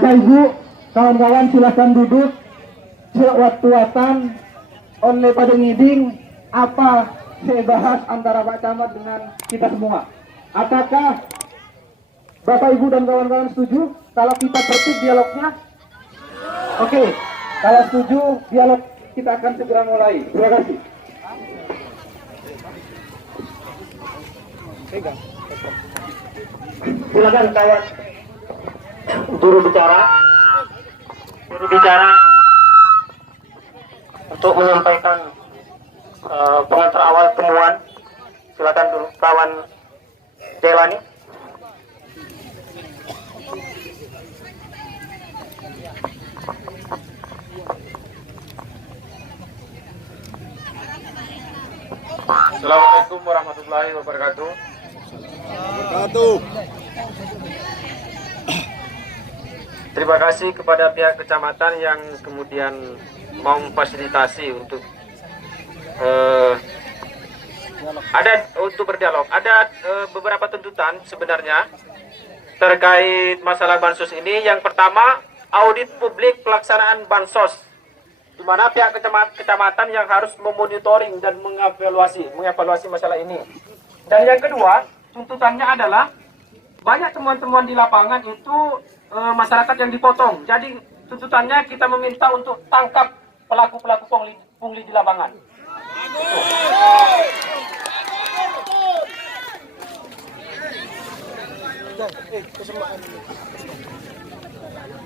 Bapak Ibu, kawan-kawan silahkan duduk. Sewaktu-watan oleh pada ngiding apa saya bahas antara Pak Camat dengan kita semua. Apakah Bapak Ibu dan kawan-kawan setuju kalau kita tertib dialognya? Oke, kalau setuju dialog kita akan segera mulai. Terima kasih. Silakan kawan juru bicara untuk menyampaikan pengantar awal temuan. Silakan dulu kawan Jelani. Assalamualaikum warahmatullahi wabarakatuh. Terima kasih kepada pihak kecamatan yang kemudian mau memfasilitasi untuk berdialog. Ada beberapa tuntutan sebenarnya terkait masalah bansos ini. Yang pertama, audit publik pelaksanaan bansos, di mana pihak kecamatan yang harus memonitoring dan mengevaluasi masalah ini. Dan yang kedua, tuntutannya adalah banyak temuan-temuan di lapangan itu masyarakat yang dipotong. Jadi tuntutannya kita meminta untuk tangkap pelaku-pelaku pungli di lapangan.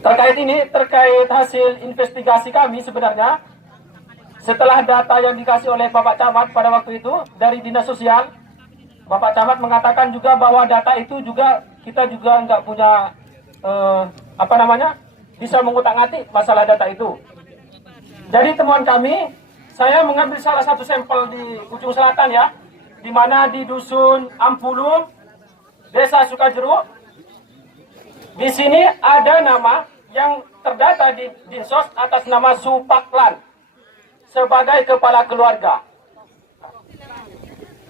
Terkait hasil investigasi kami sebenarnya, setelah data yang dikasih oleh Bapak Camat pada waktu itu dari Dinas Sosial, Bapak Camat mengatakan juga bahwa data itu juga kita juga nggak punya bisa mengutak-atik masalah data itu. Jadi temuan kami, saya mengambil salah satu sampel di ujung selatan ya, di mana di dusun Ampulung, Desa Sukajeruk. Di sini ada nama yang terdata di Dinsos atas nama Supaklan sebagai kepala keluarga,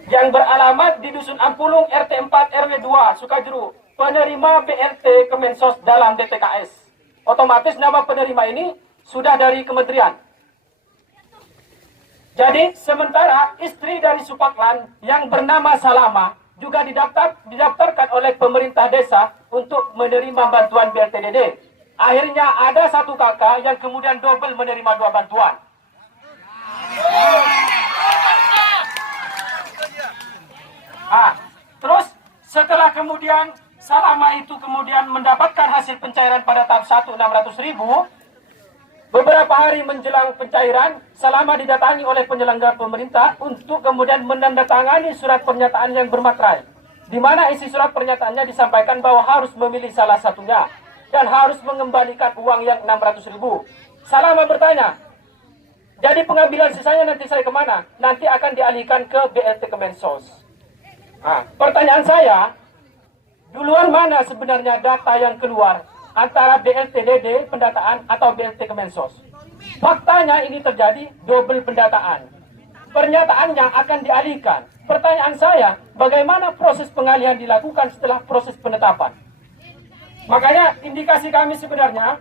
yang beralamat di dusun Ampulung RT 4 RW 2 Sukajeruk, penerima BLT Kemensos dalam DTKS. Otomatis nama penerima ini sudah dari kementerian. Jadi sementara istri dari Supaklan yang bernama Salama juga didaftarkan oleh pemerintah desa untuk menerima bantuan BLTDD. Akhirnya ada satu kakak yang kemudian double menerima 2 bantuan. Terus setelah kemudian Salama itu kemudian mendapatkan hasil pencairan pada tahap 1 600.000, beberapa hari menjelang pencairan, Salama didatangi oleh penyelenggara pemerintah untuk kemudian menandatangani surat pernyataan yang bermaterai, di mana isi surat pernyataannya disampaikan bahwa harus memilih salah satunya dan harus mengembalikan uang yang 600.000. Salama bertanya, jadi pengambilan sisanya nanti saya kemana? Nanti akan dialihkan ke BLT Kemensos. Pertanyaan saya, duluan mana sebenarnya data yang keluar antara BLTDD pendataan atau BLT Kemensos? Faktanya ini terjadi double pendataan. Pernyataannya akan dialihkan. Pertanyaan saya, bagaimana proses pengalihan dilakukan setelah proses penetapan? Makanya indikasi kami sebenarnya,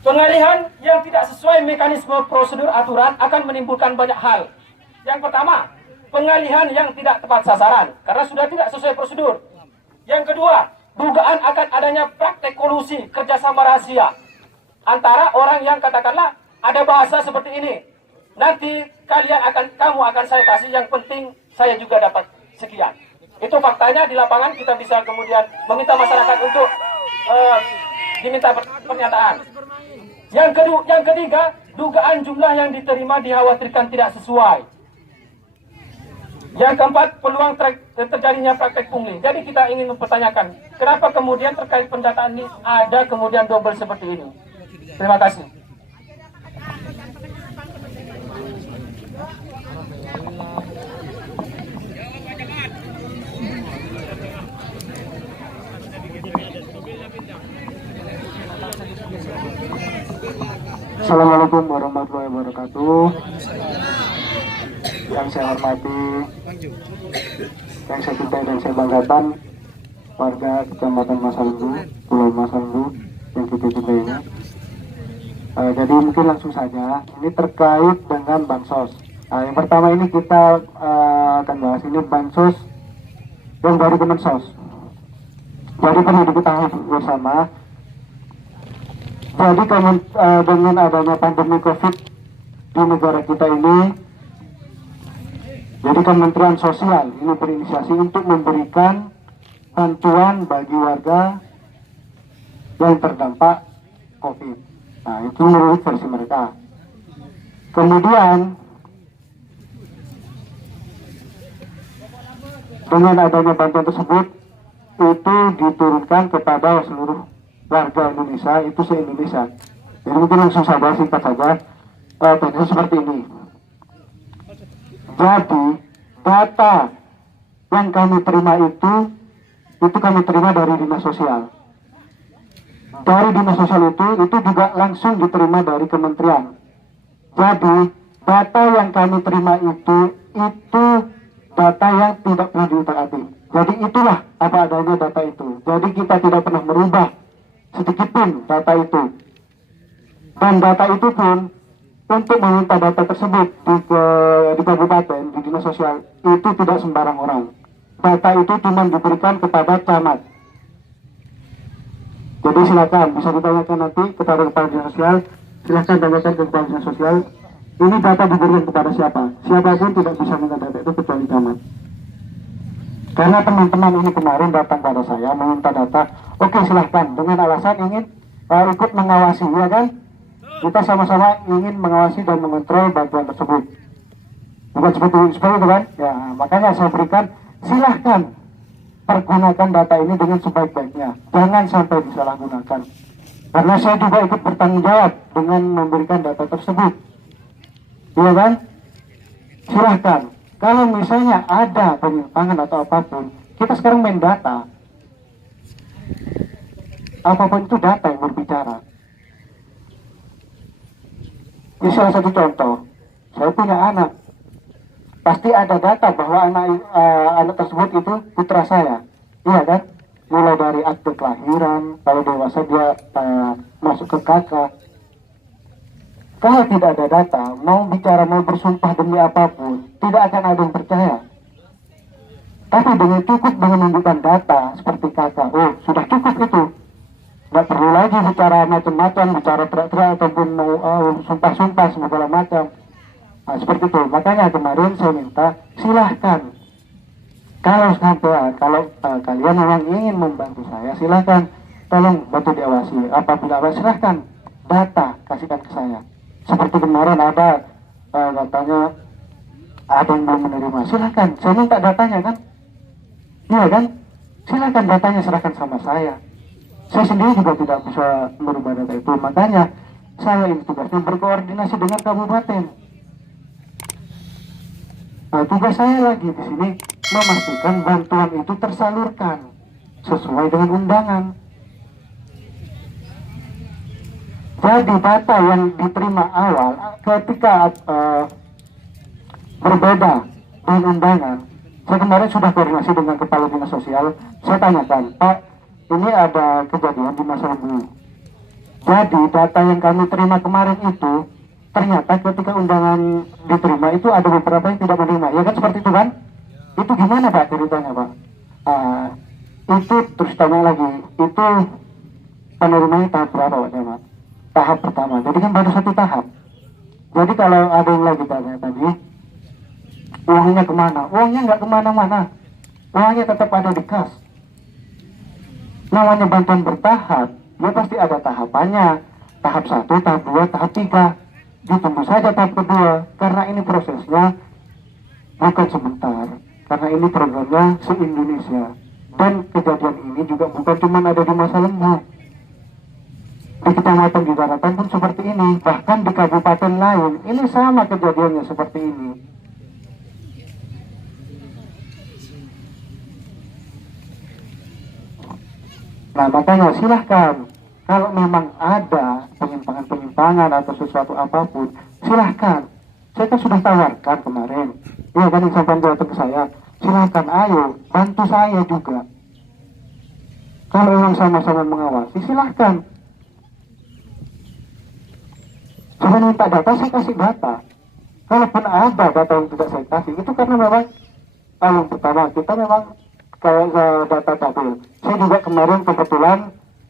pengalihan yang tidak sesuai mekanisme prosedur aturan akan menimbulkan banyak hal. Yang pertama, pengalihan yang tidak tepat sasaran karena sudah tidak sesuai prosedur. Yang kedua, dugaan akan adanya praktek kolusi kerjasama rahasia antara orang yang katakanlah ada bahasa seperti ini. Nanti kamu akan saya kasih, yang penting saya juga dapat sekian. Itu faktanya di lapangan. Kita bisa kemudian meminta masyarakat untuk diminta pernyataan. Yang ketiga, dugaan jumlah yang diterima dikhawatirkan tidak sesuai. Yang keempat, peluang terjadinya praktek pungli. Jadi kita ingin mempertanyakan, kenapa kemudian terkait pendataan ini ada kemudian double seperti ini. Terima kasih. Assalamualaikum warahmatullahi wabarakatuh. Yang saya hormati, yang saya cintai dan saya banggakan, warga Kecamatan Masalenggu, Pulau Masalenggu, yang kita cintai ini. Jadi mungkin langsung saja, ini terkait dengan bansos. Yang pertama ini kita akan bahas ini bansos yang dari Kemensos. Jadi perlu diketahui bersama, jadi dengan adanya pandemi COVID di negara kita ini, jadi Kementerian Sosial ini berinisiasi untuk memberikan bantuan bagi warga yang terdampak COVID. Nah, itu menurut versi mereka. Kemudian dengan adanya bantuan tersebut itu diturunkan kepada seluruh warga Indonesia, itu se-Indonesia. Jadi mungkin langsung saja, singkat saja, teknisnya seperti ini. Jadi data yang kami terima itu kami terima dari Dinas Sosial. Dari Dinas Sosial itu juga langsung diterima dari kementerian. Jadi data yang kami terima itu data yang tidak pernah diutak-atik. Jadi itulah apa adanya data itu. Jadi kita tidak pernah merubah sedikit pun data itu. Dan data itu pun untuk meminta data tersebut di kabupaten, di Dinas Sosial, itu tidak sembarang orang. Data itu cuma diberikan kepada camat. Jadi silakan bisa ditanyakan nanti kepada kepala Dinas Sosial. Silakan tanyakan ke kepala Dinas Sosial. Ini data diberikan kepada siapa? Siapapun tidak bisa minta data itu kecuali camat. Karena teman-teman ini kemarin datang pada saya meminta data. Oke, silahkan dengan alasan ingin ikut mengawasi, ya kan? Kita sama-sama ingin mengawasi dan mengontrol bantuan tersebut. Bukan seperti itu kan? Ya, makanya saya berikan, silahkan pergunakan data ini dengan sebaik-baiknya. Jangan sampai disalahgunakan. Karena saya juga ikut bertanggung jawab dengan memberikan data tersebut. Iya kan? Silahkan. Kalau misalnya ada penyimpangan atau apapun, kita sekarang main data. Apapun itu data yang berbicara. Ini salah satu contoh. Saya punya anak. Pasti ada data bahwa anak tersebut itu putra saya. Iya kan? Mulai dari akte kelahiran, kalau dewasa dia masuk ke kakak. Kalau tidak ada data, mau bicara, mau bersumpah demi apapun, tidak akan ada yang percaya. Tapi dengan cukup dengan menunjukkan data seperti kakak, oh sudah cukup itu. Nggak perlu lagi bicara macam-macam, bicara teriak-teriak ataupun mau sumpah-sumpah segala macam. Nah, seperti itu. Makanya kemarin saya minta silahkan. Kalau kalian memang ingin membantu saya, silahkan. Tolong bantu diawasi. Apabila silahkan data kasihkan ke saya. Seperti kemarin ada katanya ada yang belum menerima, silahkan, saya minta datanya kan, iya kan, silahkan datanya serahkan sama saya sendiri juga tidak bisa merubah data itu. Makanya saya ini tugasnya berkoordinasi dengan kabupaten. Nah, tugas saya lagi di sini memastikan bantuan itu tersalurkan sesuai dengan undangan. Jadi data yang diterima awal ketika berbeda dengan undangan, saya kemarin sudah koordinasi dengan kepala Dinas Sosial. Saya tanyakan, Pak, ini ada kejadian di masa lalu. Jadi data yang kami terima kemarin itu ternyata ketika undangan diterima itu ada beberapa yang tidak menerima. Ya kan seperti itu kan? Itu gimana Pak ceritanya Pak? Itu terus tanya lagi, itu penerimanya tahap berapa Pak Camat? Tahap pertama, jadi kan baru satu tahap. Jadi kalau ada yang lagi tanya tadi, uangnya kemana? Uangnya nggak kemana-mana, uangnya tetap ada di kas. Namanya bantuan bertahap, ya pasti ada tahapannya. Tahap 1, tahap 2, tahap 3. Ditunggu saja tahap kedua, karena ini prosesnya bukan sebentar, karena ini programnya se-Indonesia. Dan kejadian ini juga bukan cuma ada di Masa Lembu. Di kecamatan di daratan pun seperti ini, bahkan di kabupaten lain ini sama kejadiannya seperti ini. Nah makanya silahkan, kalau memang ada penyimpangan atau sesuatu apapun, silahkan. Saya kan sudah tawarkan kemarin, ya kan yang sampai datang ke saya, silahkan ayo bantu saya juga. Kalau memang sama-sama mengawasi, silahkan. Saya minta data, saya kasih data. Kalaupun ada data yang tidak saya kasih, itu karena memang yang pertama kita memang kayak data dapil. Saya juga kemarin kebetulan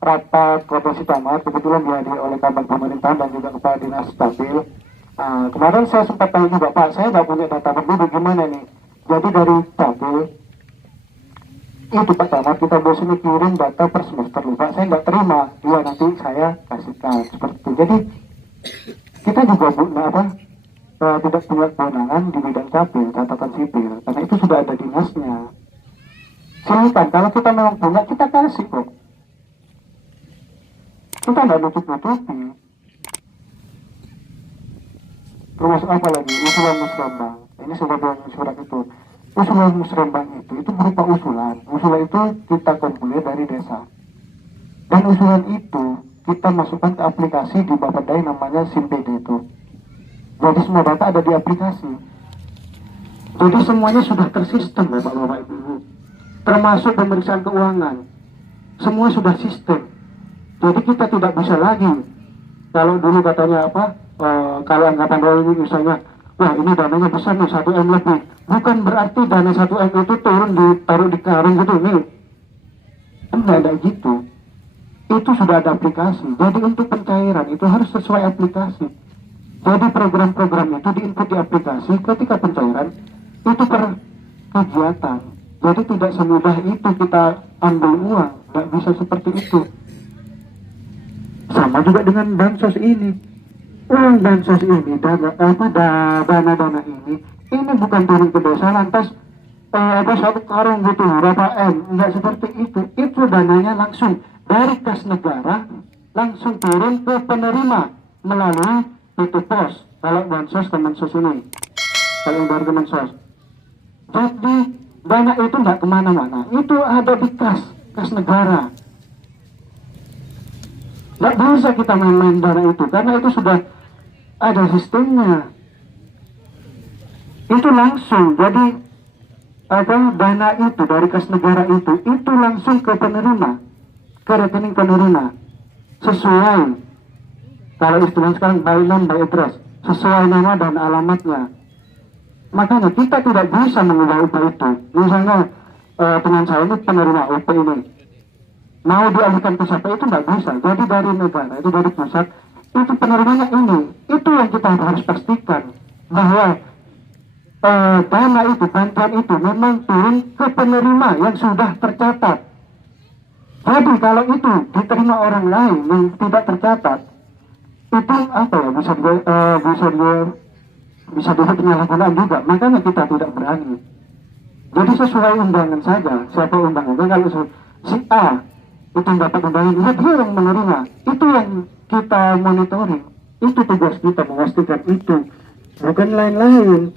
rapat koordinasi camat, kebetulan dihadiri oleh kabar pemerintahan dan juga kepala dinas dapil. Kemarin saya sempat tanya juga, Pak, saya nggak punya data penduduk, gimana nih? Jadi dari dapil itu Pak Camat, kita bosan kirim data per semester loh Pak, saya nggak terima. Iya, nanti saya kasihkan seperti itu. Jadi kita juga tidak punya kewenangan di bidang capil, catatan sipil, karena itu sudah ada dinasnya. Silakan, kalau kita memang punya, kita kasih kok. Kita nggak nutup-nutupi. Termasuk apa lagi? Usulan musrembang. Ini sudah dalam surat itu. Usulan musrembang itu berupa usulan. Usulan itu kita kumpulir dari desa. Dan usulan itu kita masukkan ke aplikasi di Bapedai namanya SIMPD itu. Jadi semua data ada di aplikasi. Jadi semuanya sudah tersistem Bapak-Bapak Ibu. Termasuk pemeriksaan keuangan. Semua sudah sistem. Jadi kita tidak bisa lagi. Kalau dulu katanya kalau anggapan ini misalnya, wah ini dananya besar nih 1M lebih. Bukan berarti dana 1M itu turun ditaruh di karung gitu nih. Enggak ada gitu. Itu sudah ada aplikasi. Jadi untuk pencairan itu harus sesuai aplikasi. Jadi program-program itu diinput di aplikasi, ketika pencairan itu per kegiatan. Jadi tidak semudah itu kita ambil uang, nggak bisa seperti itu. Sama juga dengan bansos ini. Uang bansos ini, dana-dana ini bukan turun ke desa lantas satu karung gitu, berapa M, nggak seperti itu. Itu dananya langsung dari kas negara langsung turun ke penerima melalui itu pos. Kalau bansos Kemensos ini, kalau yang dari Kemensos. Jadi dana itu nggak kemana-mana, itu ada di kas negara. Nggak bisa kita main-main dana itu karena itu sudah ada sistemnya. Itu langsung, jadi dana itu dari kas negara itu langsung ke penerima, ke rekening penerima sesuai, kalau istilah sekarang by name by address, sesuai nama dan alamatnya. Makanya kita tidak bisa mengubah UP itu. Misalnya teman saya ini penerima UP ini mau dialihkan ke siapa, itu nggak bisa. Jadi dari negara, itu dari pusat, itu penerimanya ini. Itu yang kita harus pastikan bahwa dana itu, bantuan itu memang turun ke penerima yang sudah tercatat. Jadi kalau itu diterima orang lain yang tidak tercatat, itu bisa dilihat penyalahgunaan juga. Makanya kita tidak berani. Jadi sesuai undangan saja. Siapa undangannya? Kalau si A itu dapat undangan, dia yang menerima. Itu yang kita monitoring. Itu tugas kita, memastikan itu, bukan lain-lain.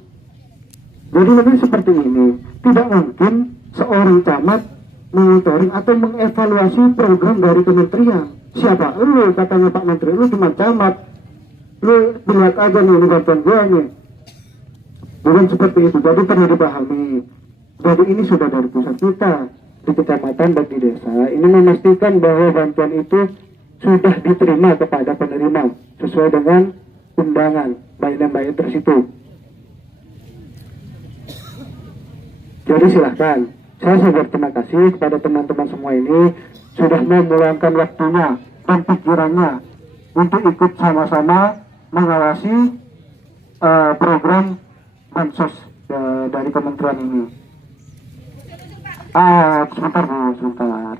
Jadi lebih seperti ini. Tidak mungkin seorang camat monitoring atau mengevaluasi program dari kementerian. Siapa lu, katanya Pak Menteri, lu cuma camat, lu lihat aja nih, ini bantuan gua nih. Bukan seperti itu. Jadi perlu dipahami. Jadi ini sudah dari pusat kita di kecamatan dan di desa. Ini memastikan bahwa bantuan itu sudah diterima kepada penerima sesuai dengan undangan by name by address itu. Jadi silahkan. Saya berterima kasih kepada teman-teman semua ini sudah meluangkan waktunya dan pikirannya untuk ikut sama-sama mengawasi program bansos dari kementerian ini. Sebentar Bu, sebentar.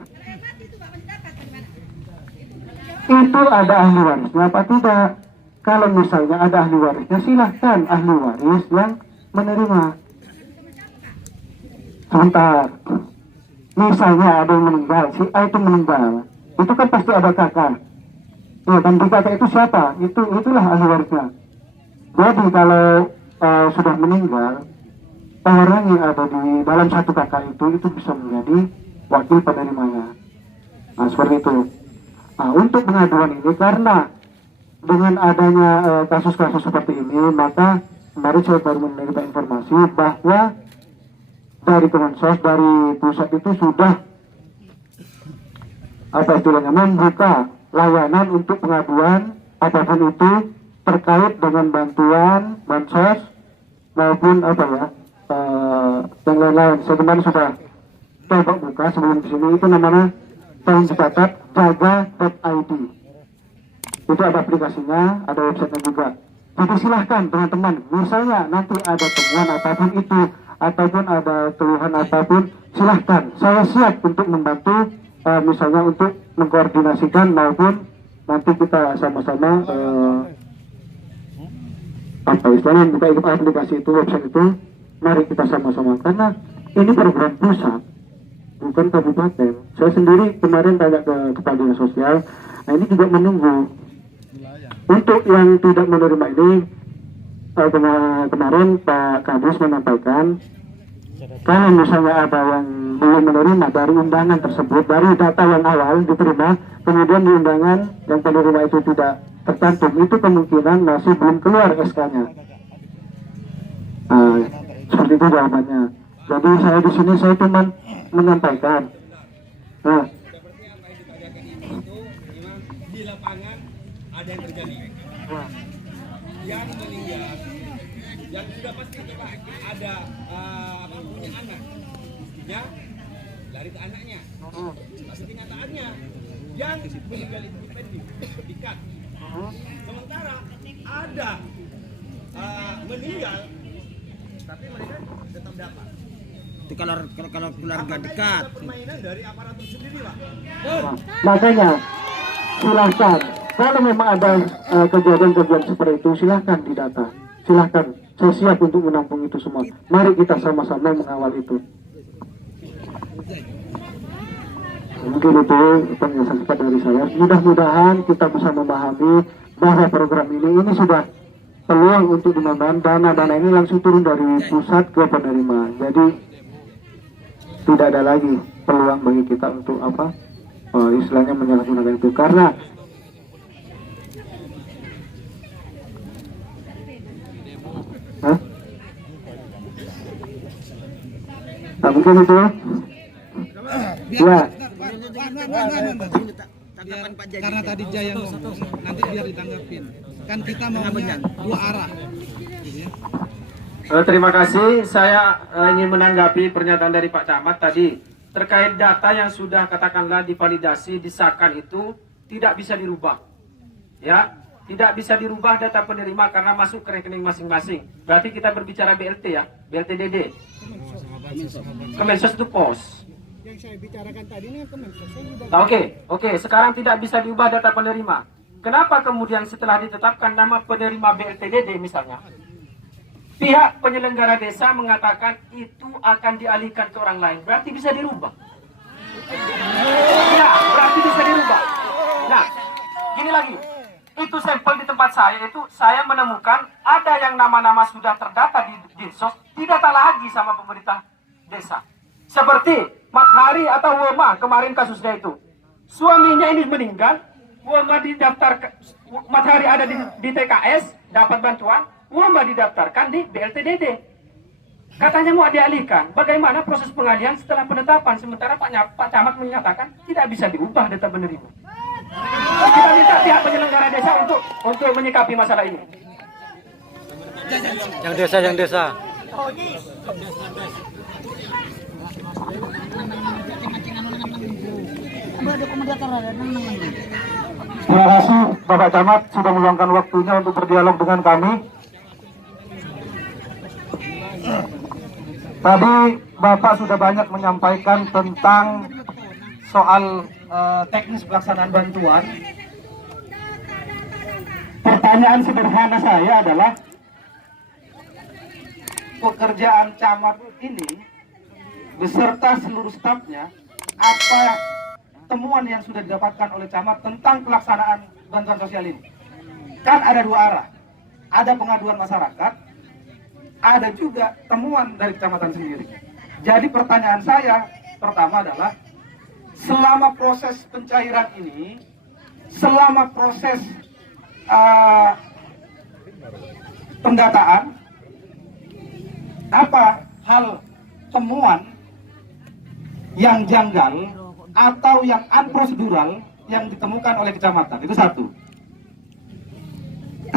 Itu ada ahli warisnya apa tidak? Kalau misalnya ada ahli warisnya, silahkan ahli waris yang menerima. Sebentar. Misalnya ada yang meninggal, si A itu meninggal, itu kan pasti ada kakak. Ya, dan di kakak itu siapa? Itulah ahli warisnya. Jadi kalau sudah meninggal, orang yang ada di dalam satu kakak itu bisa menjadi wakil penerimanya. Nah, seperti itu. Nah, untuk pengaduan ini, karena dengan adanya kasus-kasus seperti ini, maka kemarin saya baru menerima informasi bahwa dari Kemensos, dari pusat itu sudah membuka layanan untuk pengaduan apapun itu terkait dengan bantuan, bansos maupun apa ya, yang lain-lain. Saya kemarin sudah coba buka sebelum di sini, itu namanya tolong dicatat jaga.id. Itu ada aplikasinya, ada websitenya juga. Jadi silahkan teman-teman, misalnya nanti ada temuan apapun itu, ataupun ada keluhan apapun, silahkan. Saya siap untuk membantu, misalnya untuk mengkoordinasikan maupun nanti kita sama-sama apa istilahnya buka aplikasi itu, website itu. Mari kita sama-sama, karena ini program pusat, bukan kabupaten. Saya sendiri kemarin tanya ke kepala dinas sosial, nah ini juga menunggu. Untuk yang tidak menerima ini, kemarin Pak Kadis menyampaikan, kalau misalnya ada yang belum menerima dari undangan tersebut, dari data yang awal diterima, kemudian di undangan yang penerima itu tidak tercantum, itu kemungkinan masih belum keluar SK-nya. Seperti itu jawabannya. Jadi saya di sini saya cuma menyampaikan. Nah, di lapangan ada yang terjadi. Yang meninggal, yang sudah pasti ada punya anak, istrinya lari ke anaknya. Masih kenyataannya yang meninggal itu dipending, dikat. Sementara ada meninggal, tapi mereka tetap dapat. Itu kalau keluarga dekat. Itu permainan dari aparatur sendiri, Pak. makanya silahkan. Kalau memang ada kejadian-kejadian seperti itu, silahkan didata. Silahkan, saya siap untuk menampung itu semua. Mari kita sama-sama mengawal itu. Mungkin itu penjelasan singkat dari saya. Mudah-mudahan kita bisa memahami bahwa program ini sudah peluang untuk dimana dana-dana ini langsung turun dari pusat ke penerima. Jadi tidak ada lagi peluang bagi kita untuk apa? Istilahnya menyalahgunakan itu, karena mungkin itu ya. Karena tadi Jaya ngomong, nanti biar ditanggapin. Kan kita maunya dua arah. Terima kasih. Saya ingin menanggapi pernyataan dari Pak Camat tadi terkait data yang sudah katakanlah divalidasi, disahkan itu tidak bisa dirubah. Ya, tidak bisa dirubah data penerima karena masuk ke rekening masing-masing. Berarti kita berbicara BLT ya, BLTDD. Kemensos itu pos. Yang saya bicarakan tadi ini Kemensos. Oke. Sekarang tidak bisa diubah data penerima. Kenapa kemudian setelah ditetapkan nama penerima BLTDD misalnya, pihak penyelenggara desa mengatakan itu akan dialihkan ke orang lain? Berarti bisa dirubah. Ya, berarti bisa dirubah. Nah, gini lagi. Itu sampel di tempat saya itu saya menemukan ada yang nama-nama sudah terdata di Dinsos, didata lagi sama pemerintah desa. Seperti Mathari atau Wema kemarin kasusnya itu. Suaminya ini meninggal, Wema didaftar, Mathari ada di TKS, dapat bantuan, Wema didaftarkan di BLTDD. Katanya mau dialihkan. Bagaimana proses pengalihan setelah penetapan? Sementara Pak Camat menyatakan tidak bisa diubah data penerima. Kita minta pihak penyelenggara desa untuk menyikapi masalah ini. Yang desa. Terima kasih Bapak Camat sudah meluangkan waktunya untuk berdialog dengan kami. Tadi Bapak sudah banyak menyampaikan tentang soal teknis pelaksanaan bantuan. Pertanyaan sederhana saya adalah, pekerjaan camat ini beserta seluruh stafnya, apa temuan yang sudah didapatkan oleh camat tentang pelaksanaan bantuan sosial ini? Kan ada dua arah, ada pengaduan masyarakat, ada juga temuan dari kecamatan sendiri. Jadi pertanyaan saya pertama adalah, selama proses pencairan ini, selama proses pendataan, apa hal temuan yang janggal atau yang unprosedural yang ditemukan oleh kecamatan? Itu satu.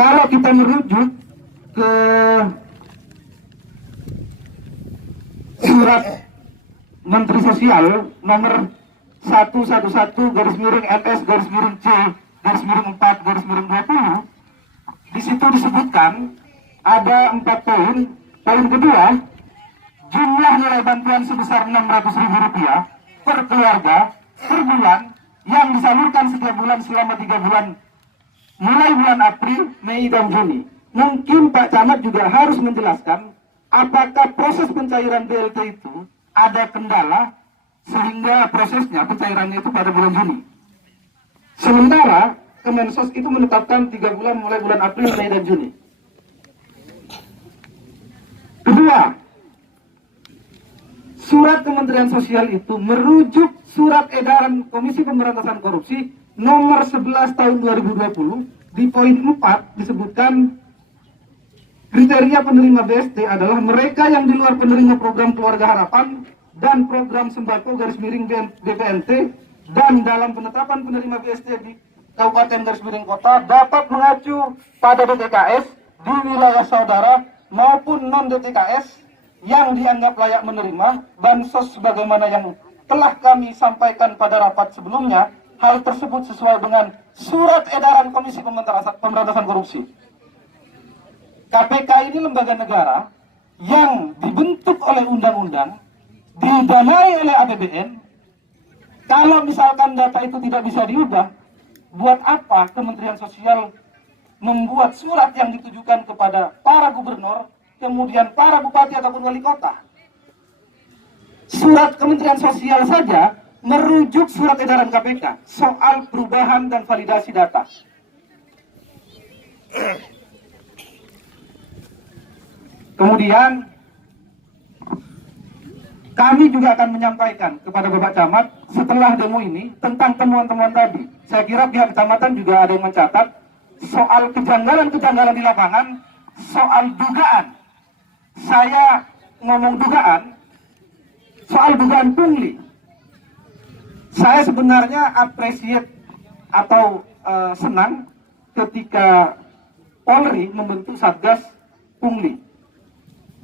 Kalau kita merujuk ke surat Menteri Sosial nomor 111 garis miring MS garis miring C garis miring 4 garis miring 20, di situ disebutkan ada 4 poin. Poin kedua, jumlah nilai bantuan sebesar Rp600.000 per keluarga per bulan yang disalurkan setiap bulan selama 3 bulan mulai bulan April, Mei, dan Juni. Mungkin Pak Camat juga harus menjelaskan apakah proses pencairan BLT itu ada kendala sehingga prosesnya pencairannya itu pada bulan Juni. Sementara Kemensos itu menetapkan 3 bulan mulai bulan April, Mei, dan Juni. Kedua, surat Kementerian Sosial itu merujuk surat edaran Komisi Pemberantasan Korupsi nomor 11 tahun 2020. Di poin 4 disebutkan kriteria penerima BST adalah mereka yang di luar penerima program Keluarga Harapan dan program sembako garis miring BPNT, dan dalam penetapan penerima BST di Kabupaten garis miring Kota dapat mengacu pada DTKS di wilayah saudara maupun non DTKS yang dianggap layak menerima bansos sebagaimana yang telah kami sampaikan pada rapat sebelumnya. Hal tersebut sesuai dengan surat edaran Komisi Pemberantasan Korupsi. KPK ini lembaga negara yang dibentuk oleh undang-undang, didanai oleh APBN. Kalau misalkan data itu tidak bisa diubah, buat apa Kementerian Sosial membuat surat yang ditujukan kepada para gubernur, kemudian para bupati ataupun wali kota? Surat Kementerian Sosial saja merujuk surat edaran KPK soal perubahan dan validasi data. Kemudian kami juga akan menyampaikan kepada Bapak Camat setelah demo ini tentang temuan-temuan tadi. Saya kira pihak kecamatan juga ada yang mencatat soal kejanggalan-kejanggalan di lapangan, soal dugaan. Saya ngomong dugaan, soal dugaan pungli. Saya sebenarnya appreciate atau senang ketika Polri membentuk Satgas Pungli.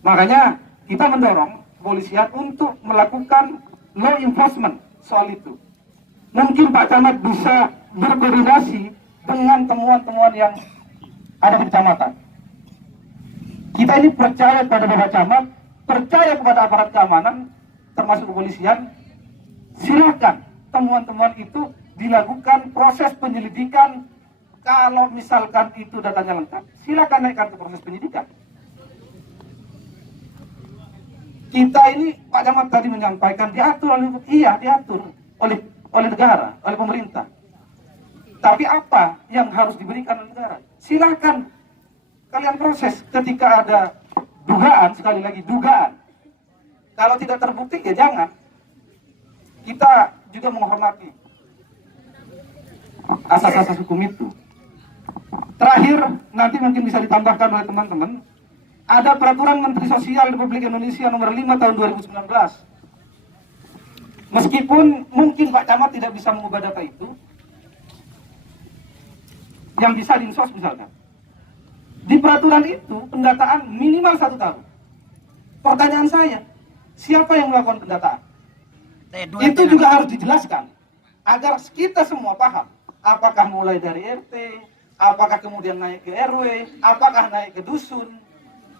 Makanya kita mendorong kepolisian untuk melakukan law enforcement soal itu. Mungkin Pak Camat bisa berkoordinasi dengan temuan-temuan yang ada di kecamatan. Kita ini percaya pada Bapak Camat, percaya kepada aparat keamanan, termasuk kepolisian. Silakan temuan-temuan itu dilakukan proses penyelidikan. Kalau misalkan itu datanya lengkap, silakan naikkan ke proses penyidikan. Kita ini, Pak Camat tadi menyampaikan diatur oleh, iya diatur oleh negara, oleh pemerintah. Tapi apa yang harus diberikan oleh negara? Silakan kalian proses. Ketika ada dugaan, sekali lagi dugaan, kalau tidak terbukti ya jangan. Kita juga menghormati asas-asas hukum itu. Terakhir, nanti mungkin bisa ditambahkan oleh teman-teman, ada Peraturan Menteri Sosial Republik Indonesia nomor 5 tahun 2019. Meskipun mungkin Pak Camat tidak bisa mengubah data itu, yang bisa dinsos misalkan. Di peraturan itu, pendataan minimal 1 tahun. Pertanyaan saya, siapa yang melakukan pendataan? Itu juga harus dijelaskan agar kita semua paham. Apakah mulai dari RT, apakah kemudian naik ke RW, apakah naik ke dusun,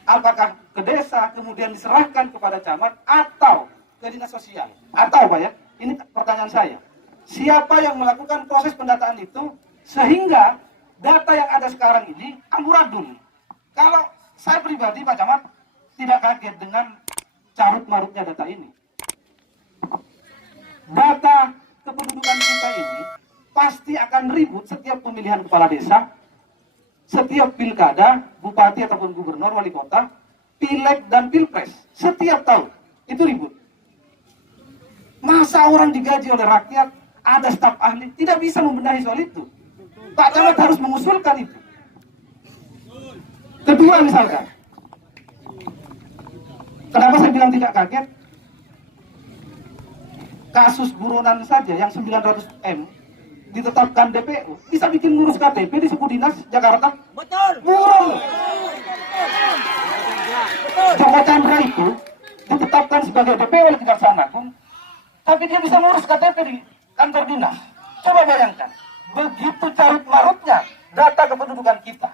apakah ke desa, kemudian diserahkan kepada camat atau ke dinas sosial, atau Pak ya? Ini pertanyaan saya. Siapa yang melakukan proses pendataan itu sehingga data yang ada sekarang ini amburadul? Kalau saya pribadi Pak Camat tidak kaget dengan carut marutnya data ini. Data kependudukan kita ini pasti akan ribut setiap pemilihan kepala desa, setiap pilkada, bupati ataupun gubernur, wali kota, pileg dan pilpres, setiap tahun itu ribut. Masa orang digaji oleh rakyat, ada staf ahli, tidak bisa membenahi soal itu. Pak Camat harus mengusulkan itu. Kedua misalkan, kenapa saya bilang tidak kaget? Kasus buronan saja yang 900 M ditetapkan DPU, bisa bikin ngurus KTP di suku dinas Jakarta. Betul. Murah. Joko Chandra itu ditetapkan sebagai DPU oleh Kejaksaan Agung, tapi dia bisa ngurus KTP di kantor dinas. Coba bayangkan, begitu carut marutnya data kependudukan kita.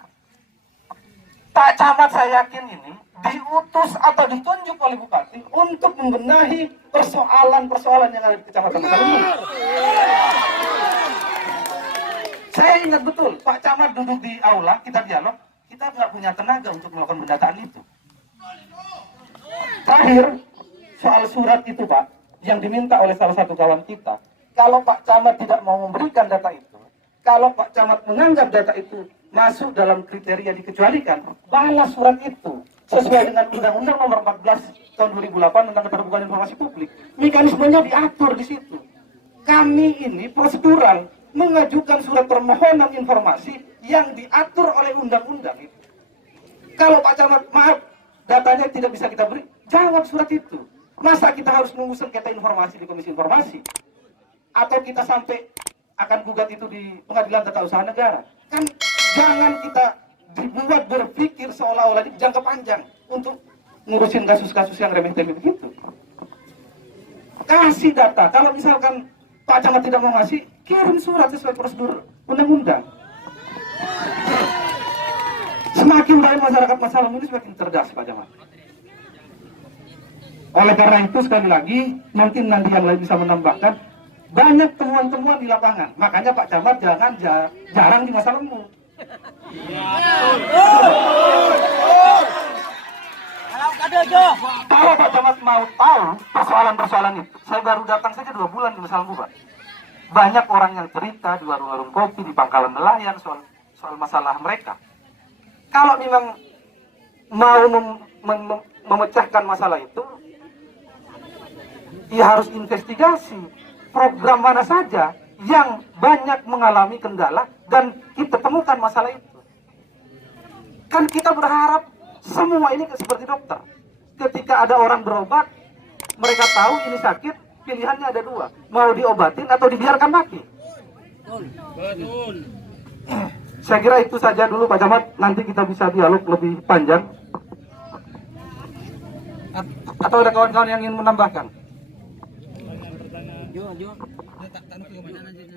Pak Camat saya yakin ini diutus atau ditunjuk oleh Bupati untuk membenahi persoalan-persoalan yang ada di kecamatan ini. Saya ingat betul, Pak Camat duduk di aula, kita dialog, kita nggak punya tenaga untuk melakukan pendataan itu. Terakhir, soal surat itu Pak, yang diminta oleh salah satu kawan kita, kalau Pak Camat tidak mau memberikan data itu, kalau Pak Camat menganggap data itu masuk dalam kriteria dikecualikan, balas surat itu sesuai dengan Undang-Undang Nomor 14 Tahun 2008 tentang Keterbukaan Informasi Publik. Mekanismenya diatur di situ. Kami ini prosedural mengajukan surat permohonan informasi yang diatur oleh undang-undang itu. Kalau Pak Camat, maaf, datanya tidak bisa kita beri, jawab surat itu. Masa kita harus nunggu sengketa informasi di Komisi Informasi? Atau kita sampai akan gugat itu di Pengadilan Tata Usaha Negara? Kan jangan kita dibuat berpikir seolah-olah ini jangka panjang untuk ngurusin kasus-kasus yang remeh-temeh begitu. Kasih data. Kalau misalkan Pak Camat tidak mau ngasih, kirim surat sesuai prosedur undang-undang. Semakin banyak masyarakat masalah ini semakin cerdas Pak Camat. Oleh karena itu sekali lagi, mungkin nanti yang lain bisa menambahkan, banyak temuan-temuan di lapangan. Makanya Pak Camat jangan jarang di masa lembut. Kalau Pak Camat mau tahu persoalan-persoalan itu, saya baru datang saja 2 bulan di masa lembut Pak. Banyak orang yang cerita di warung-warung kopi, di pangkalan nelayan soal masalah mereka. Kalau memang mau memecahkan masalah itu, ya harus investigasi program mana saja yang banyak mengalami kendala dan kita temukan masalah itu. Kan kita berharap semua ini seperti dokter. Ketika ada orang berobat, mereka tahu ini sakit, pilihannya ada 2, mau diobatin atau dibiarkan mati. Betul. Saya kira itu saja dulu Pak Camat, nanti kita bisa dialog lebih panjang. Atau ada kawan-kawan yang ingin menambahkan? Tak kebanyakan aja.